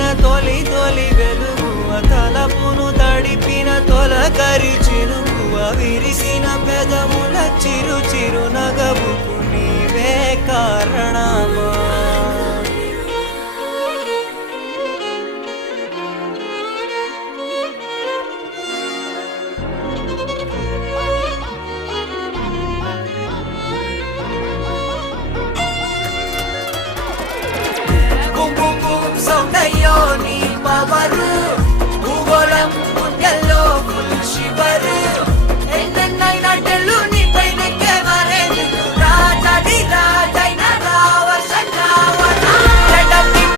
వెలిగిన తొలి తొలి వెలుగువ తలపును తడిపిన తొలకరి చినుకువ విరిసిన పెదముల చిరు చిరు నగవుకు నీవే కారణమా